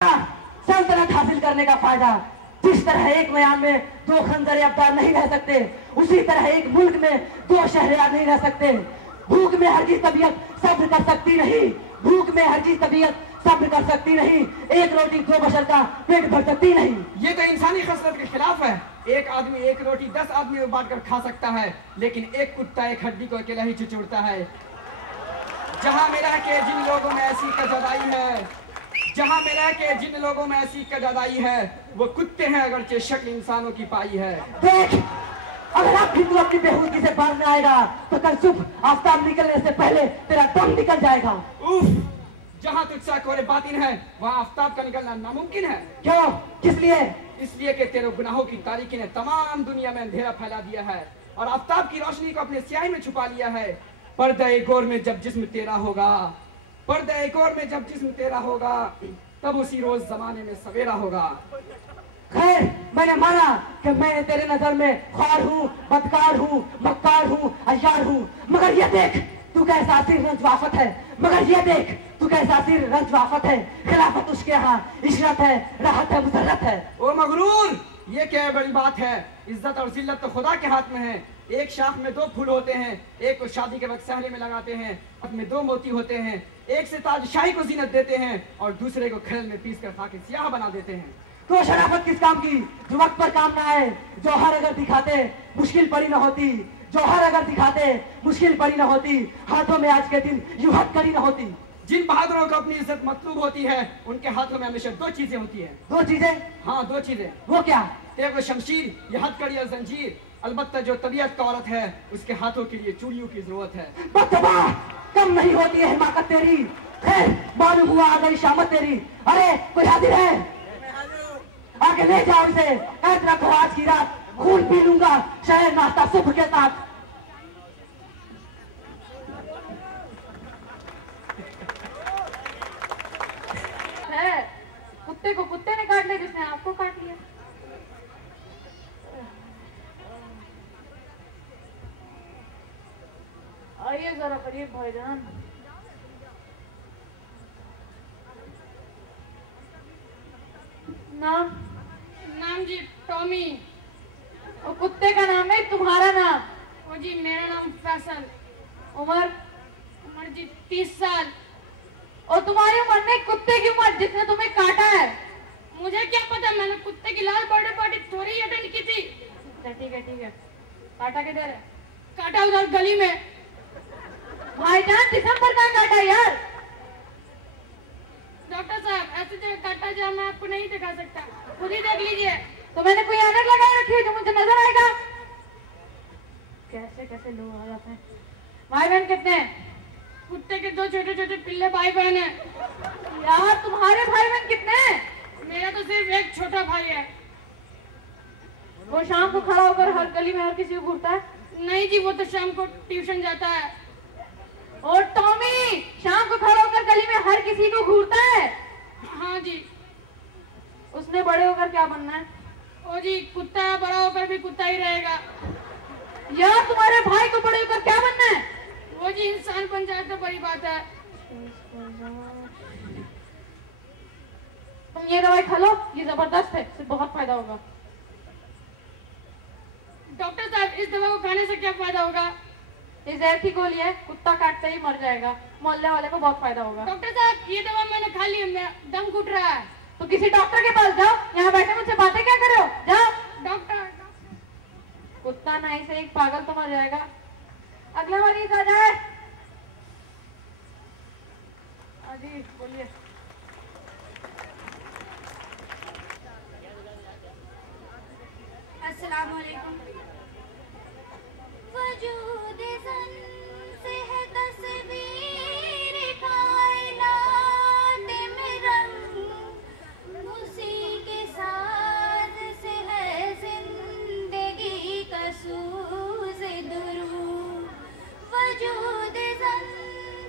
सल्तनत हासिल करने का फायदा। जिस तरह एक म्यान में दो खंजर अब्दार नहीं रह सकते, उसी तरह एक मुल्क में दो शहरियार नहीं रह सकते। भूख में हरगिज़ तबीयत सब्र कर सकती नहीं, भूख में हरगिज़ तबीयत सब्र कर सकती नहीं। एक रोटी दो बशर का पेट भर सकती नहीं। ये तो इंसानी खसलत के खिलाफ है। एक आदमी एक रोटी 10 आदमी में बांट कर खा सकता है, लेकिन एक कुत्ता एक हड्डी को अकेला ही चिचोड़ता है। जहां में रह के जिन लोगों में ऐसी कजादाई है, जहां में रह के जिन लोगों में ऐसी कजादाई है, वो कुत्ते हैं अगरचे शक्ल इंसानों की पाई है। देख, अगर अब भी तू अपनी बेहूदगी से बाहर न आएगा तो कल सुबह आफ्ताब निकलने से पहले तेरा दम निकल जाएगा। उफ, जहां तुझसा कोरे बातिन है, वहां आफ्ताब का निकलना नामुमकिन है। क्यों? किस लिए? इसलिए कि तेरे गुनाहों की तारीकी ने तमाम दुनिया में अंधेरा फैला दिया है और आफ्ताब की रोशनी को अपने स्याही में छुपा लिया है। पर्दे गौर में जब जिस्म तेरा होगा, पर्दे गौर में जब जिस्म तेरा होगा, तब उसी रोज जमाने में सवेरा होगा। खैर, मैंने माना कि मैं तेरे नजर में ख्वार हूँ, बदकार हूँ, मक्कार हूँ, अय्यार हूँ, मगर ये देख तू कैसा असीर रंजवाफत है, मगर ये देख तू कैसा असीर रंजवाफत है। खिलाफत उसके यहाँ इशरत है, राहत है, मुसर्रत है। ओ मगरूर, ये क्या बड़ी बात है। इज्जत और जिल्लत तो खुदा के हाथ में है। एक शाख में दो फूल होते हैं, एक को शादी के वक्त सहरे में लगाते हैं, उसमें दो मोती होते हैं। एक से ताजशाही को जीनत देते हैं और दूसरे को खैल में पीस कर खा के सियाह बना देते हैं। तो शराफत किस काम की जो वक्त पर काम ना आए। जौहर अगर दिखाते मुश्किल पड़ी ना होती, जौहर अगर दिखाते मुश्किल पड़ी ना होती, हाथों में आज के दिन यूं हथकड़ी ना होती। जिन बहादुरों को अपनी इज्जत मतलूब होती है, उनके हाथों में हमेशा दो चीजें होती है। दो चीजें? हाँ, दो चीजें। वो क्या? एक वो शमशीर, यह हथकड़ी और जंजीर। अलबत्ता जो तबीयत का औरत है, उसके हाथों के लिए चूड़ियों की जरूरत है। बदतबा, कम नहीं होती है हिमाकत तेरी। खैर, मालूम हुआ आ गई शामत तेरी। अरे कोई हाजिर है? आगे ले जाओ इसे, कैद रखो आज की रात, खून पी लूंगा शहर नाश्ता सुबह के साथ। कुत्ते को कुत्ते ने काट लिया, जिसने आपको काट लिया। आइए जरा करिए भाईजान। नाम? नाम जी टॉमी। और कुत्ते का नाम है तुम्हारा नाम? ओ जी मेरा नाम फैसल। उम्र? उम्र जी 30 साल। और तुम्हारी उम्र ने कुत्ते की उम्र जिसने तुम्हें काटा है। मुझे क्या पता, मैंने कुत्ते की लाल बर्थडे पार्टी थोड़ी ही अटेंड की थी। ठीक है ठीक है। काटा किधर है? काटा उधर गली में। भाईजान जिसम पर कहाँ काटा यार? डॉक्टर साहब, ऐसी जगह काटा जहाँ मैं आपको नहीं दिखा सकता, खुद ही देख लीजिए। तो मैंने कोई ऐनक लगा रखी है जो मुझे नजर आएगा? कैसे कैसे लोग आ जाते हैं। भाई बहन कितने हैं? कुत्ते के दो छोटे छोटे पिल्ले भाई बहन है। यार तुम्हारे भाई बहन कितने हैं? मेरा तो सिर्फ एक छोटा भाई है। वो शाम को खड़ा होकर हर गली में हर किसी को घूरता है? नहीं जी, वो तो शाम को ट्यूशन जाता है। और टॉमी शाम को खड़ा होकर गली में हर किसी को घूरता है? हाँ जी। उसने बड़े होकर क्या बनना है? ओ जी, कुत्ता है, बड़ा होकर भी कुत्ता ही रहेगा। यार तुम्हारे भाई को बड़े होकर क्या बनना है? वो जी इंसान बन जाए तो बड़ी बात है। तुम ये दवाई खा लो, ये जबरदस्त है, इससे बहुत फायदा होगा। डॉक्टर साहब, इस दवा को खाने से क्या फायदा होगा? ये जहर की गोली है, कुत्ता काटते ही मर जाएगा, मोहल्ले वाले को बहुत फायदा होगा। डॉक्टर साहब, ये दवा मैंने खा ली, मैं दम घुट रहा है। तो किसी डॉक्टर के पास जाओ, यहाँ बैठे मुझसे बातें क्या कर रहे हो? जाओ। डॉक्टर, कुत्ता नहीं से एक पागल तो मर जाएगा। अगला मरीज आ जाए। जी बोलिए। अस्सलाम वालेकुम। वजूद ज़न से है तस्वीर कायनात में रंग, उसी के साथ से है जिंदगी का सूज़ दुरूद। वजूद ज़न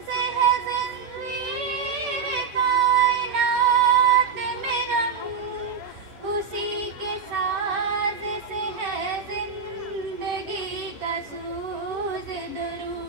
से है तस्वीर कायनात में रंग, उसी के साथ से है जिंदगी का सूज़ दुरूद।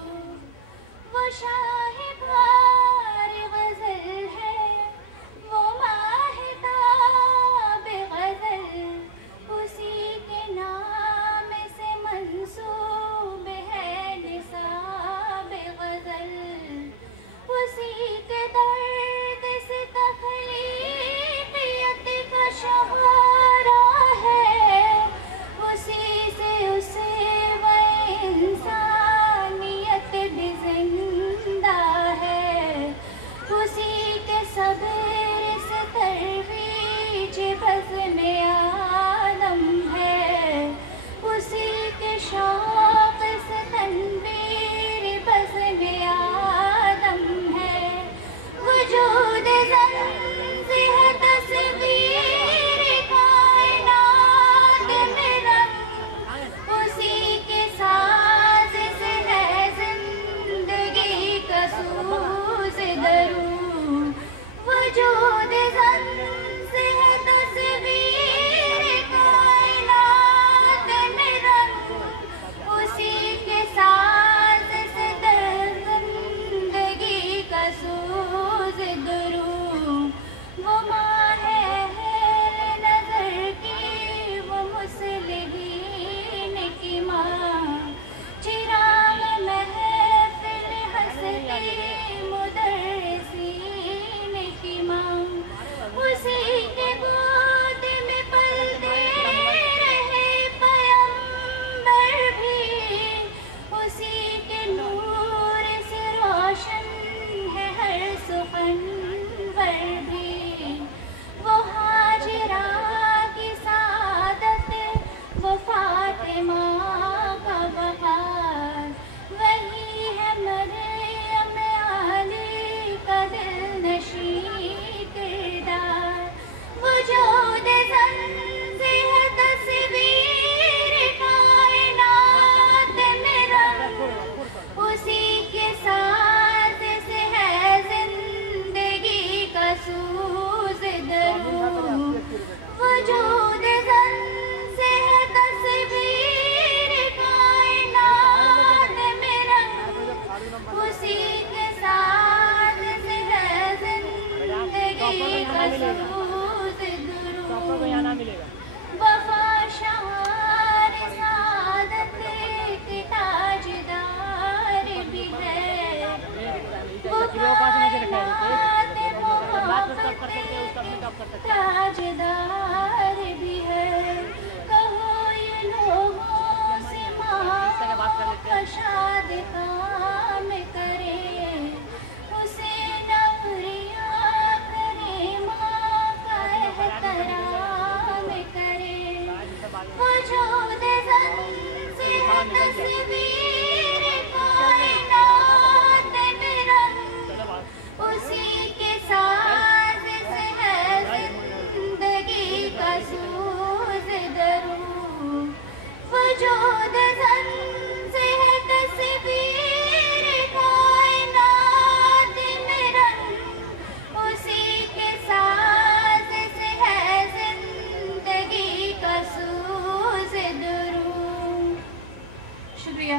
वफा शहार सादत के ताजदार भी है, वो कायनात मोहब्बत के ताजदार भी है। कहो ये लोगों से माँ का शाद काम करे, उसे नवरिया करे, माँ का एहतराम करे। वजूद ज़न से है तस्वीर कायनात में रंग, उसी के साथ से है जिंदगी का सूज़ दरूं। वजूद ज़न से है तस्वीर कायनात में रंग, उसी के साथ से है जिंदगी का सूज़ दरूं। शुक्रिया।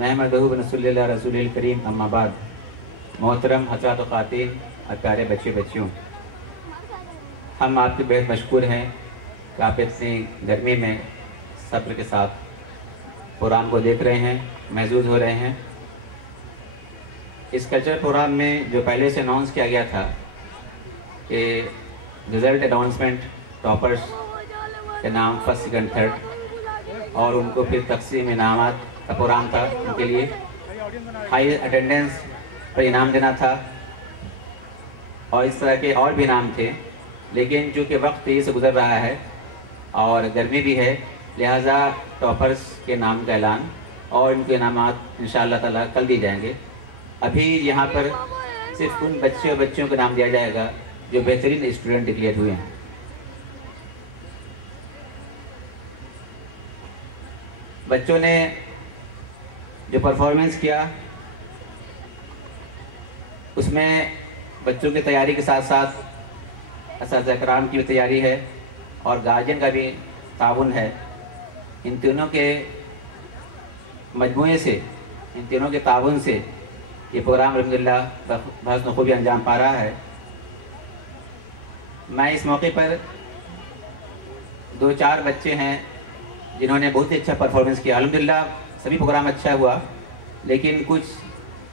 नहमदहु व नसल्ली अला रसूलिल करीम, अम्मा बाद। मोहतरम हज़रात व ख़वातीन, प्यारे बच्चे बच्चियों, हम आपके बेहद मशकूर हैं कि आप इतनी गर्मी में सब्र के साथ प्रोग्राम को देख रहे हैं, महसूस हो रहे हैं। इस कल्चर प्रोग्राम में जो पहले से अनाउंस किया गया था कि रिज़ल्ट अनाउंसमेंट टॉपर्स के नाम फर्स्ट सेकंड थर्ड, और उनको फिर तकसीम इनामात का प्रोग्राम था, उनके लिए हाई अटेंडेंस पर इनाम देना था, और इस तरह के और भी इनाम थे। लेकिन चूँकि वक्त तेज़ी से गुजर रहा है और गर्मी भी है, लिहाजा टॉपर्स के नाम का ऐलान और इनके इनामात इंशाअल्लाह ताला कल दिए जाएंगे। अभी यहाँ पर सिर्फ उन बच्चे और बच्चियों का नाम दिया जाएगा जो बेहतरीन स्टूडेंट डिक्लेयर हुए हैं। बच्चों ने जो परफॉर्मेंस किया उसमें बच्चों की तैयारी के साथ साथ असातिज़ा इकराम की भी तैयारी है और गार्जियन का भी ताउन है। इन तीनों के मजमूए से, इन तीनों के ताउन से ये प्रोग्राम अल्हम्दुलिल्लाह बहसुन खूबी अंजाम पा रहा है। मैं इस मौके पर 2-4 बच्चे हैं जिन्होंने बहुत ही अच्छा परफॉर्मेंस किया। अल्हम्दुलिल्लाह सभी प्रोग्राम अच्छा हुआ, लेकिन कुछ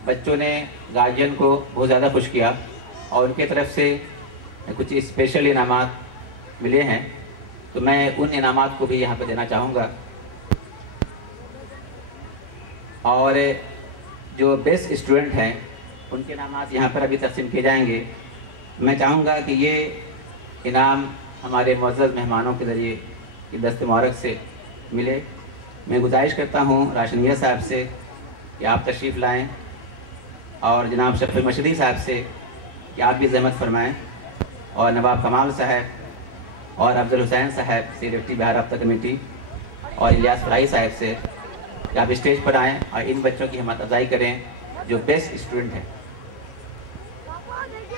बच्चों ने गार्जियन को बहुत ज़्यादा खुश किया और उनके तरफ से कुछ स्पेशल इनामात मिले हैं, तो मैं उन इनामात को भी यहाँ पर देना चाहूँगा। और जो बेस्ट स्टूडेंट हैं उनके इनामात यहाँ पर अभी तकसीम किए जाएंगे। मैं चाहूँगा कि ये इनाम हमारे मुअज़्ज़ज़ मेहमानों के ज़रिए की दस्त मुबारक से मिले। मैं गुजारिश करता हूँ राशनिया साहब से कि आप तशरीफ़ लाएँ और जनाब शफ़ी मशदी साहब से कि आप भी ज़हमत फरमाएँ और नवाब कमाल साहब और अफजल हुसैन साहब सेक्रेटरी बिहार रब्ता कमेटी और इलियास फराही साहब से कि आप स्टेज पर आएँ और इन बच्चों की हिम्मत अफजाई करें जो बेस्ट स्टूडेंट हैं।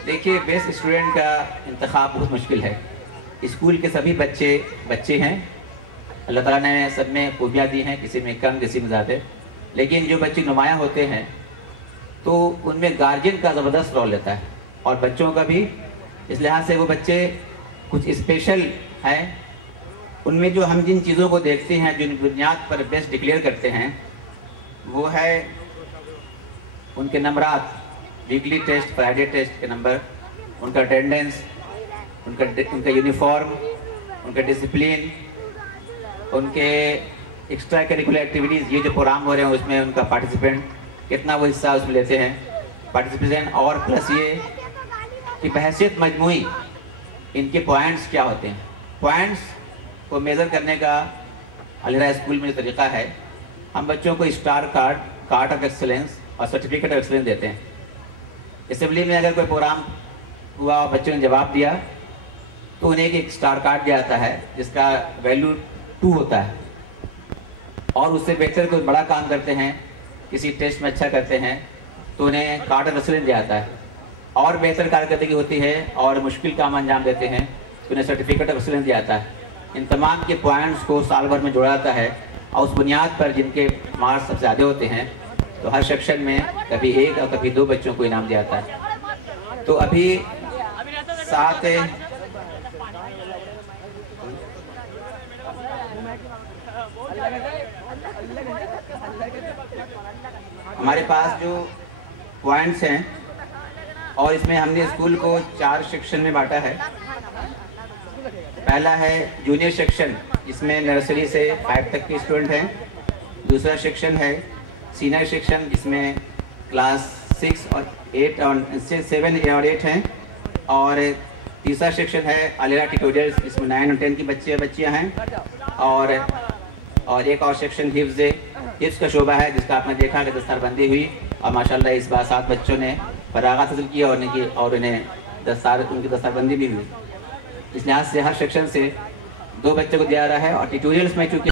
देखिए, बेस्ट स्टूडेंट का इंतखाब बहुत मुश्किल है। स्कूल के सभी बच्चे हैं, अल्लाह ताला ने सब में खूबियाँ दी हैं, किसी में कम किसी में ज़्यादा, लेकिन जो बच्चे नुमाया होते हैं तो उनमें गार्जियन का ज़बरदस्त रोल लेता है और बच्चों का भी। इस लिहाज से वो बच्चे कुछ स्पेशल हैं। उनमें जो हम जिन चीज़ों को देखते हैं, जिन बुनियाद पर बेस्ट डिक्लेयर करते हैं, वो है उनके नंबरात, वीकली टेस्ट, फ्राइडे टेस्ट के नंबर, उनका अटेंडेंस, उनका यूनिफॉर्म, उनका डिसिप्लिन, उनके एक्स्ट्रा करिकुलर एक्टिविटीज़, ये जो प्रोग्राम हो रहे हैं उसमें उनका पार्टिसिपेंट कितना वो हिस्सा उसमें लेते हैं, पार्टिसिपेशन, और प्लस ये कि बहैसियत मजमूई इनके पॉइंट्स क्या होते हैं। पॉइंट्स को मेज़र करने का अलीराज स्कूल में जो तरीक़ा है, हम बच्चों को स्टार कार्ड ऑफ एक्सेलेंस और सर्टिफिकेट ऑफ एक्सेलेंस देते हैं। असेंबली में अगर कोई प्रोग्राम हुआ और बच्चों ने जवाब दिया तो उन्हें एक स्टार कार्ड दिया जाता है जिसका वैल्यू 2 होता है, और उससे बेहतर कोई बड़ा काम करते हैं, किसी टेस्ट में अच्छा करते हैं तो उन्हें कार्ड ऑफ एक्सेलेंस दिया जाता है, और बेहतर कारकर्दगी होती है और मुश्किल काम अंजाम देते हैं तो उन्हें सर्टिफिकेट ऑफ एक्सेलेंस दिया जाता है। इन तमाम के पॉइंट्स को साल भर में जोड़ा जाता है और उस बुनियाद पर जिनके मार्क्स सबसे ज़्यादा होते हैं तो हर सेक्शन में कभी 1 और कभी 2 बच्चों को इनाम दिया जाता है। तो अभी 7 हमारे पास जो पॉइंट्स हैं, और इसमें हमने स्कूल को 4 सेक्शन में बांटा है। पहला है जूनियर सेक्शन, इसमें नर्सरी से 5 तक के स्टूडेंट हैं। दूसरा सेक्शन है सीनियर सेक्शन, जिसमें क्लास 6 और 8 और 7 और 8 हैं। और तीसरा सेक्शन है अलीरा ट्यूटोरियल्स, जिसमें 9 और 10 की बच्चियाँ हैं। और एक और सेक्शन हिफ्ज़ का शोबा है, जिसका आपने देखा कि दस्तारबंदी हुई और माशाल्लाह इस बार 7 बच्चों ने फरागत हासिल किया और उन्हें उनकी दस्तारबंदी भी हुई। इस लिहाज से हर सेक्शन से 2 बच्चों को दिया रहा है। और ट्यूटोरियल्स में चूँकि